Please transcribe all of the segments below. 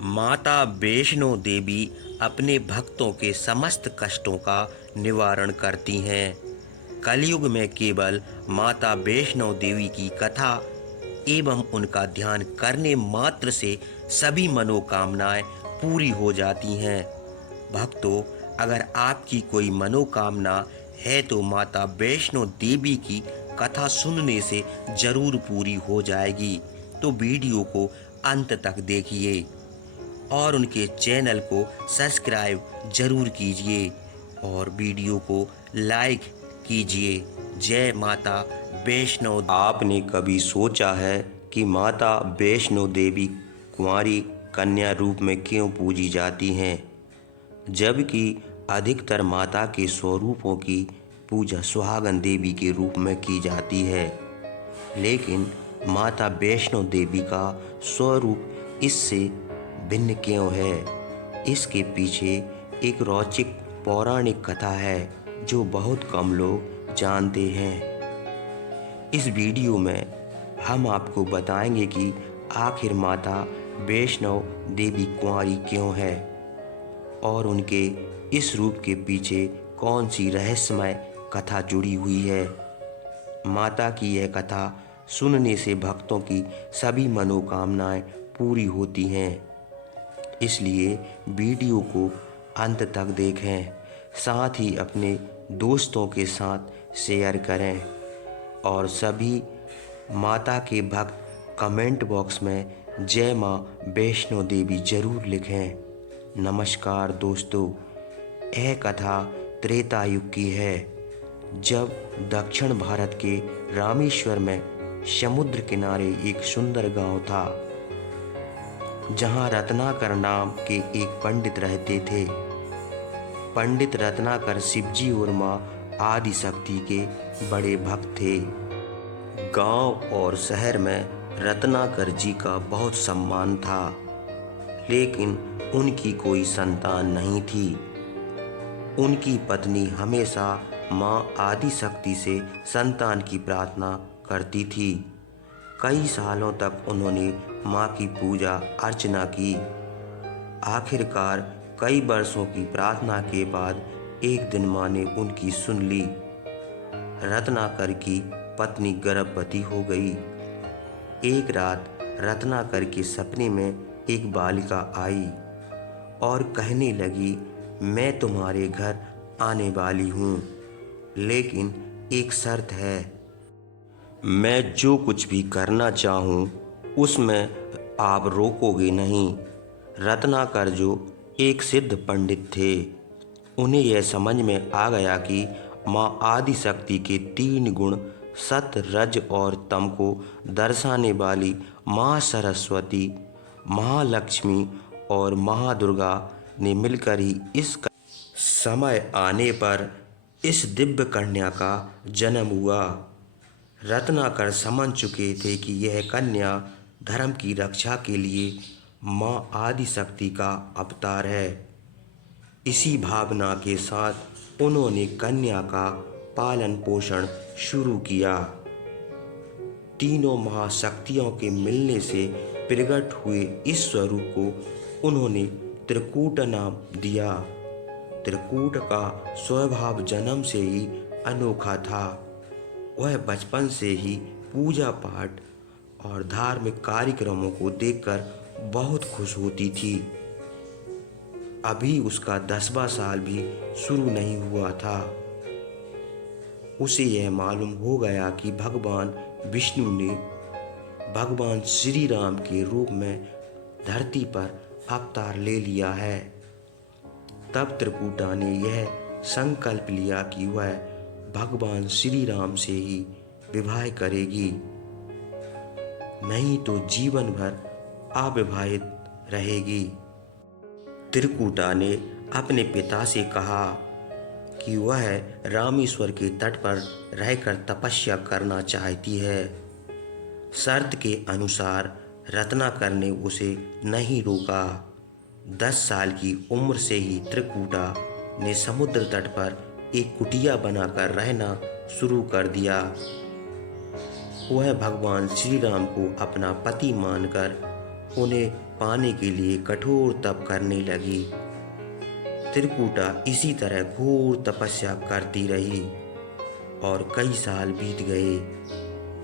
माता वैष्णो देवी अपने भक्तों के समस्त कष्टों का निवारण करती हैं। कलयुग में केवल माता वैष्णो देवी की कथा एवं उनका ध्यान करने मात्र से सभी मनोकामनाएं पूरी हो जाती हैं। भक्तों, अगर आपकी कोई मनोकामना है तो माता वैष्णो देवी की कथा सुनने से जरूर पूरी हो जाएगी। तो वीडियो को अंत तक देखिए और उनके चैनल को सब्सक्राइब जरूर कीजिए और वीडियो को लाइक कीजिए। जय माता वैष्णो। आपने कभी सोचा है कि माता वैष्णो देवी कुंवारी कन्या रूप में क्यों पूजी जाती हैं, जबकि अधिकतर माता के स्वरूपों की पूजा सुहागन देवी के रूप में की जाती है। लेकिन माता वैष्णो देवी का स्वरूप इससे भिन्न क्यों है? इसके पीछे एक रोचक पौराणिक कथा है जो बहुत कम लोग जानते हैं। इस वीडियो में हम आपको बताएंगे कि आखिर माता वैष्णो देवी कुंवारी क्यों है और उनके इस रूप के पीछे कौन सी रहस्यमय कथा जुड़ी हुई है। माता की यह कथा सुनने से भक्तों की सभी मनोकामनाएं पूरी होती हैं। इसलिए वीडियो को अंत तक देखें, साथ ही अपने दोस्तों के साथ शेयर करें और सभी माता के भक्त कमेंट बॉक्स में जय माँ वैष्णो देवी जरूर लिखें। नमस्कार दोस्तों, यह कथा त्रेता युग की है, जब दक्षिण भारत के रामेश्वर में समुद्र किनारे एक सुंदर गांव था, जहां रत्नाकर नाम के एक पंडित रहते थे। पंडित रत्नाकर शिवजी और मां आदि शक्ति के बड़े भक्त थे। गांव और शहर में रत्नाकर जी का बहुत सम्मान था, लेकिन उनकी कोई संतान नहीं थी। उनकी पत्नी हमेशा मां आदि शक्ति से संतान की प्रार्थना करती थी। कई सालों तक उन्होंने मां की पूजा अर्चना की। आखिरकार कई वर्षों की प्रार्थना के बाद एक दिन मां ने उनकी सुन ली। रत्नाकर की पत्नी गर्भवती हो गई। एक रात रत्नाकर के सपने में एक बालिका आई और कहने लगी, मैं तुम्हारे घर आने वाली हूँ, लेकिन एक शर्त है। मैं जो कुछ भी करना चाहूँ उसमें आप रोकोगे नहीं। रत्नाकर जो एक सिद्ध पंडित थे, उन्हें यह समझ में आ गया कि माँ आदि शक्ति के 3 गुण सत्य, रज और तम को दर्शाने वाली माँ सरस्वती, महालक्ष्मी और महादुर्गा ने मिलकर ही इस समय आने पर इस दिव्य कन्या का जन्म हुआ। रत्नाकर समझ चुके थे कि यह कन्या धर्म की रक्षा के लिए माँ आदि शक्ति का अवतार है। इसी भावना के साथ उन्होंने कन्या का पालन पोषण शुरू किया। तीनों महाशक्तियों के मिलने से प्रकट हुए इस स्वरूप को उन्होंने त्रिकूट नाम दिया। त्रिकूट का स्वभाव जन्म से ही अनोखा था। वह बचपन से ही पूजा पाठ और धार्मिक कार्यक्रमों को देखकर बहुत खुश होती थी। अभी उसका 10वां साल भी शुरू नहीं हुआ था। उसे यह मालूम हो गया कि भगवान विष्णु ने भगवान श्री राम के रूप में धरती पर अवतार ले लिया है। तब त्रिपुटा ने यह संकल्प लिया कि वह भगवान श्री राम से ही विवाह करेगी, नहीं तो जीवन भर अविवाहित रहेगी। त्रिकुटा ने अपने पिता से कहा कि वह रामेश्वर के तट पर रहकर तपस्या करना चाहती है। शर्त के अनुसार रत्नाकर ने उसे नहीं रोका। 10 साल की उम्र से ही त्रिकुटा ने समुद्र तट पर एक कुटिया बनाकर रहना शुरू कर दिया। वह भगवान श्री राम को अपना पति मानकर उन्हें पाने के लिए कठोर तप करने लगी। त्रिकूटा इसी तरह घोर तपस्या करती रही और कई साल बीत गए।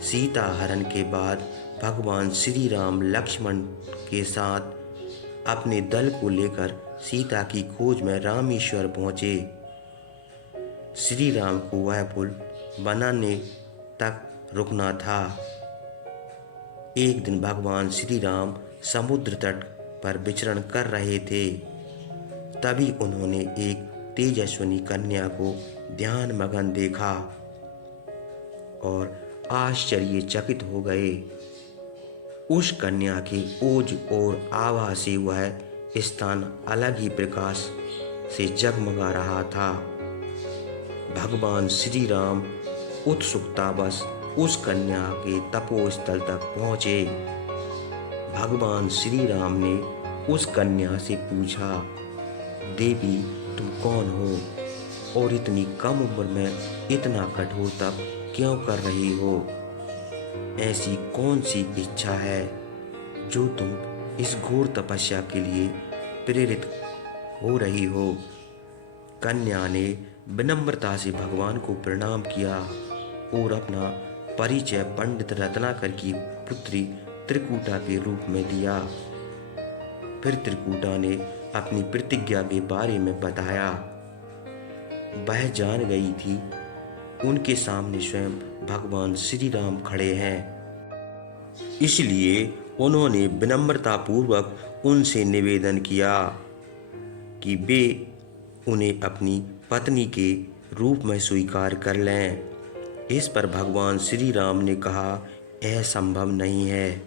सीता हरण के बाद भगवान श्री राम लक्ष्मण के साथ अपने दल को लेकर सीता की खोज में रामेश्वर पहुंचे। श्री राम को वह पुल बनाने तक रुकना था। एक दिन भगवान श्री राम समुद्र तट पर विचरण कर रहे थे। तभी उन्होंने एक तेजस्विनी कन्या को ध्यान मगन देखा और आश्चर्यचकित हो गए। उस कन्या के ओज और आभा से वह स्थान अलग ही प्रकाश से जगमगा रहा था। भगवान श्री राम उत्सुकतावश उस कन्या के तपोस्थल तक पहुँचे। भगवान श्री राम ने उस कन्या से पूछा, देवी तुम कौन हो और इतनी कम उम्र में इतना कठोर तप क्यों कर रही हो? ऐसी कौन सी इच्छा है जो तुम इस घोर तपस्या के लिए प्रेरित हो रही हो? कन्या ने विनम्रता से भगवान को प्रणाम किया और अपना परिचय पंडित रत्नाकर की पुत्री त्रिकूटा के रूप में दिया। फिर त्रिकूटा ने अपनी प्रतिज्ञा के बारे में बताया। वह जान गई थी उनके सामने स्वयं भगवान श्री राम खड़े हैं, इसलिए उन्होंने विनम्रतापूर्वक उनसे निवेदन किया कि वे उन्हें अपनी पत्नी के रूप में स्वीकार कर लें। इस पर भगवान श्री राम ने कहा, यह संभव नहीं है।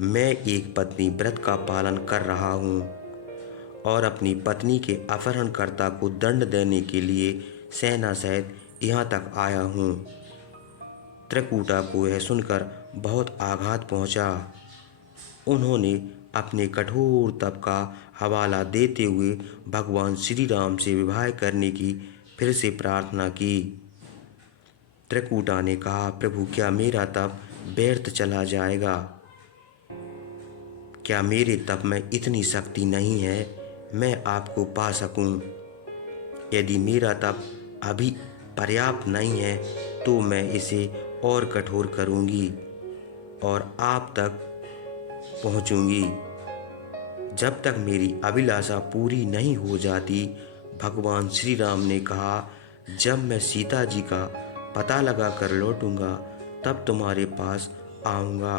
मैं एक पत्नी व्रत का पालन कर रहा हूँ और अपनी पत्नी के अपहरणकर्ता को दंड देने के लिए सेना सहित यहाँ तक आया हूँ। त्रिकूटा को यह सुनकर बहुत आघात पहुँचा। उन्होंने अपने कठोर तप का हवाला देते हुए भगवान श्री राम से विवाह करने की फिर से प्रार्थना की। त्रिकूटा ने कहा, प्रभु क्या मेरा तप व्यर्थ चला जाएगा? क्या मेरे तप में इतनी शक्ति नहीं है मैं आपको पा सकूं? यदि मेरा तप अभी पर्याप्त नहीं है तो मैं इसे और कठोर करूंगी और आप तक पहुंचूंगी। जब तक मेरी अभिलाषा पूरी नहीं हो जाती, भगवान श्री राम ने कहा, जब मैं सीता जी का पता लगा कर लौटूंगा तब तुम्हारे पास आऊँगा।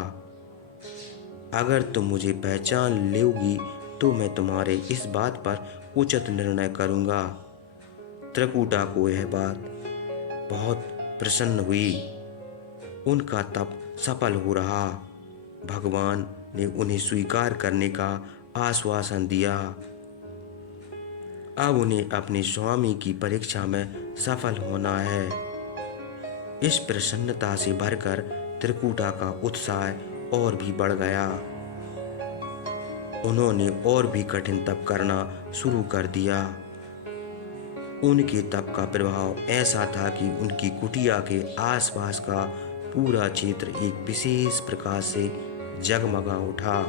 अगर तुम मुझे पहचान लोगी तो मैं तुम्हारे इस बात पर उचित निर्णय करूँगा। त्रिकूटा को यह बात बहुत प्रसन्न हुई। उनका तप सफल हो रहा। भगवान ने उन्हें स्वीकार करने का आश्वासन दिया। अब उन्हें अपने स्वामी की परीक्षा में सफल होना है। इस प्रसन्नता से भरकर त्रिकूटा का उत्साह और भी बढ़ गया। उन्होंने और भी कठिन तप करना शुरू कर दिया। उनके तप का प्रभाव ऐसा था कि उनकी कुटिया के आसपास का पूरा क्षेत्र एक विशेष प्रकाश से जगमगा उठा।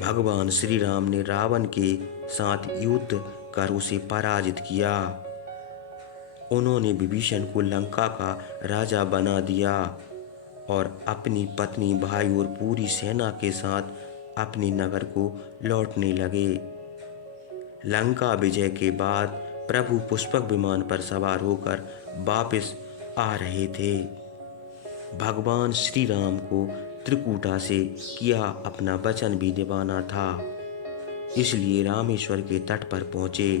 भगवान श्री राम ने रावण के साथ युद्ध कर उसे पराजित किया। उन्होंने विभीषण को लंका का राजा बना दिया और अपनी पत्नी, भाई और पूरी सेना के साथ अपने नगर को लौटने लगे। लंका विजय के बाद प्रभु पुष्पक विमान पर सवार होकर वापस आ रहे थे। भगवान श्री राम को त्रिकूटा से किया अपना वचन भी निभाना था, इसलिए रामेश्वर के तट पर पहुंचे।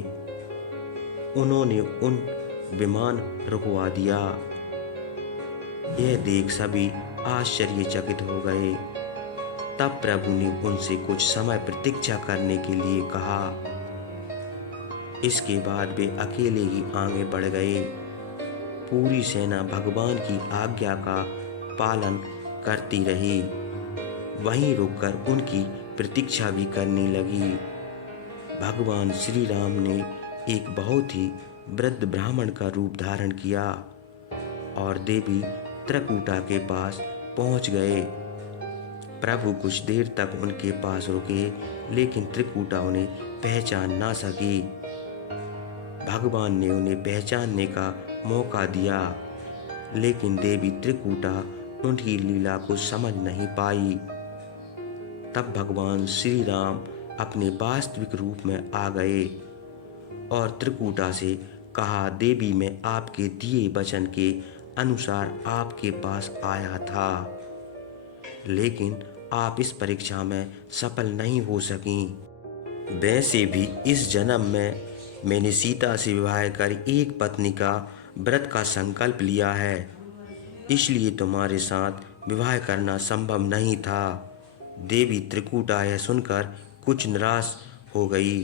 उन्होंने उन विमान रुकवा दिया। यह देख सभी आश्चर्यचकित हो गए। तब प्रभु ने उनसे कुछ समय प्रतीक्षा करने के लिए कहा। इसके बाद वे अकेले ही आगे बढ़ गए। पूरी सेना भगवान की आज्ञा का पालन करती रही। वहीं रुककर उनकी प्रतीक्षा भी करने लगी। भगवान श्री राम ने एक बहुत ही वृद्ध ब्राह्मण का रूप धारण किया और देवी त्रिकूटा के पास पहुंच गए। प्रभु कुछ देर तक उनके पास रुके, लेकिन त्रिकूटा उन्हें पहचान ना सकी। भगवान ने उन्हें पहचानने का मौका दिया, लेकिन देवी त्रिकूटा उनकी लीला को समझ नहीं पाई। तब भगवान श्री राम अपने वास्तविक रूप में आ गए और त्रिकूटा से कहा, देवी मैं आपके दिए वचन के अनुसार आपके पास आया था, लेकिन आप इस परीक्षा में सफल नहीं हो सकी। वैसे भी इस जन्म में मैंने सीता से विवाह कर एक पत्नी का व्रत का संकल्प लिया है, इसलिए तुम्हारे साथ विवाह करना संभव नहीं था। देवी त्रिकूटा यह सुनकर कुछ निराश हो गई।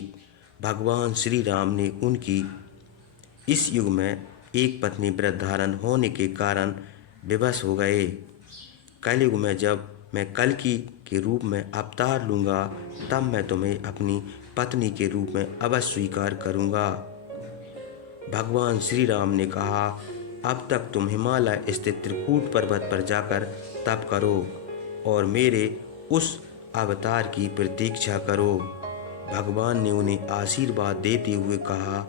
भगवान श्री राम ने उनकी इस युग में एक पत्नी व्रत धारण होने के कारण विवश हो गए। कलयुग में जब मैं कल्कि के रूप में अवतार लूँगा, तब मैं तुम्हें अपनी पत्नी के रूप में अवश्य स्वीकार करूँगा। भगवान श्री राम ने कहा, अब तक तुम हिमालय स्थित त्रिकूट पर्वत पर जाकर तप करो और मेरे उस अवतार की प्रतीक्षा करो। भगवान ने उन्हें आशीर्वाद देते हुए कहा,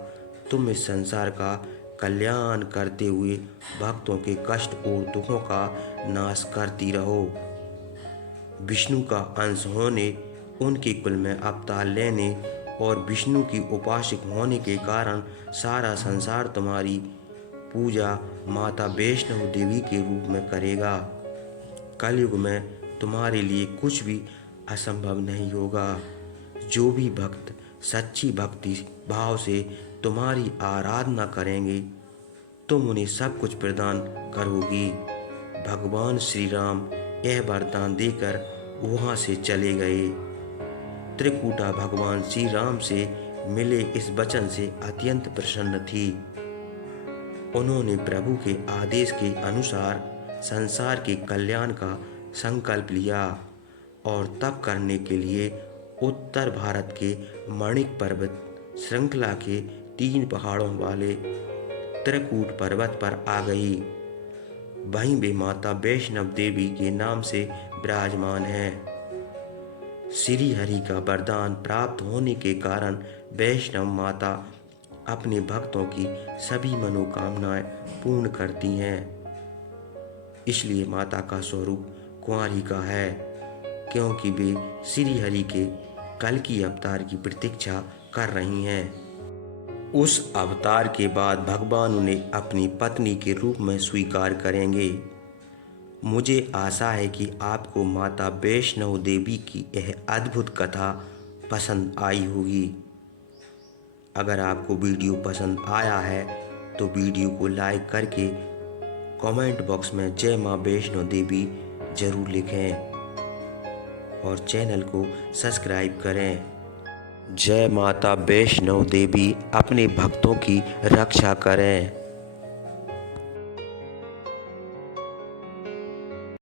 तुम इस संसार का कल्याण करते हुए भक्तों के कष्ट और दुखों का नाश करती रहो। विष्णु का अंश होने, उनके कुल में अवतार लेने और विष्णु की उपासक होने के कारण सारा संसार तुम्हारी पूजा माता वैष्णव देवी के रूप में करेगा। कलयुग में तुम्हारे लिए कुछ भी असंभव नहीं होगा। जो भी भक्त सच्ची भक्ति भाव से तुम्हारी आराधना करेंगे, तुम उन्हें सब कुछ प्रदान करोगी। भगवान श्री राम यह वरदान देकर वहाँ से चले गए। त्रिकूटा भगवान श्री राम से मिले इस वचन से अत्यंत प्रसन्न थी। उन्होंने प्रभु के आदेश के अनुसार संसार के कल्याण का संकल्प लिया और तप करने के लिए उत्तर भारत के मणिक पर्वत श्रृंखला के 3 पहाड़ों वाले त्रिकूट पर्वत पर आ गई। वहीं वे माता वैष्णव देवी के नाम से विराजमान है। श्री हरि का वरदान प्राप्त होने के कारण वैष्णव माता अपने भक्तों की सभी मनोकामनाएं पूर्ण करती हैं। इसलिए माता का स्वरूप कुंवारिका है, क्योंकि वे श्री हरि के कल्कि अवतार की प्रतीक्षा कर रही हैं। उस अवतार के बाद भगवान उन्हें अपनी पत्नी के रूप में स्वीकार करेंगे। मुझे आशा है कि आपको माता वैष्णव देवी की यह अद्भुत कथा पसंद आई होगी। अगर आपको वीडियो पसंद आया है तो वीडियो को लाइक करके कमेंट बॉक्स में जय माँ वैष्णो देवी जरूर लिखें और चैनल को सब्सक्राइब करें। जय माता वैष्णो देवी अपने भक्तों की रक्षा करें।